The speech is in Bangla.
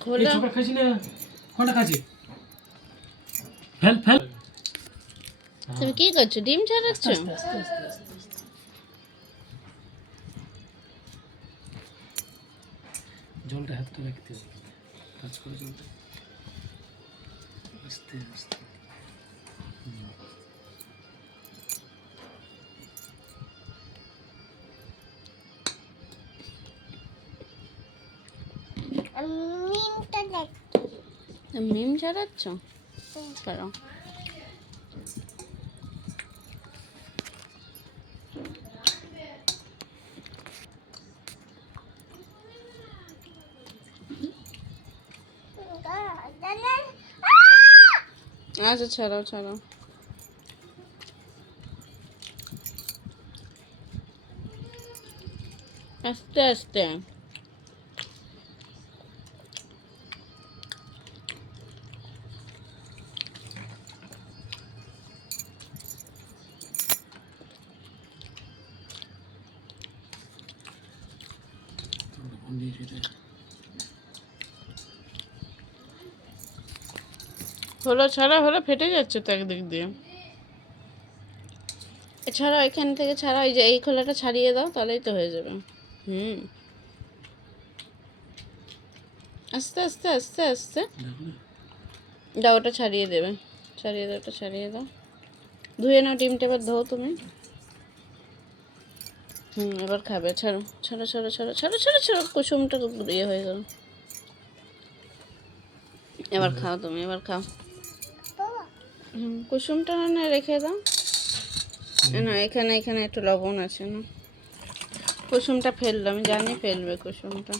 খোলা চোখা খাইছি না কোনটা খাইছি ফেল ফেল তুমি কি করছো ডিম ছাড়াচ্ছ আস্তে আস্তে আস্তে আস্তে জলটা হাতটা রাখতে হবে টাচ করে জলটা আস্তে আস্তে মিম ছাড়াচ্ছ ছাড়ো আচ্ছা ছাড়াও ছাড়াও আস্তে আস্তে হলো ছাড়া হলো ফেটে যাচ্ছে তো একদিক দিয়ে ছাড়াও এখান থেকে ছাড়াও এই যে এই খোলাটা ছাড়িয়ে দাও তাহলেই তো হয়ে যাবে আস্তে আস্তে আস্তে আস্তে দাও ওটা ছাড়িয়ে দেবে ছাড়িয়ে দাও ওটা ছাড়িয়ে দাও ধুয়ে নাও ডিমটা এবার ধোও তুমি এবার খাবে ছাড়ো ছাড়ো ছাড়ো ছাড়ো ছাড়ো ছাড়ো ছাড়ো কুসুমটা ইয়ে হয়ে গেল এবার খাও তুমি এবার খাও কুসুমটা না রেখে দাও না এখানে এখানে একটু লবণ আছে না কুসুমটা ফেললো আমি জানি ফেলবে কুসুমটা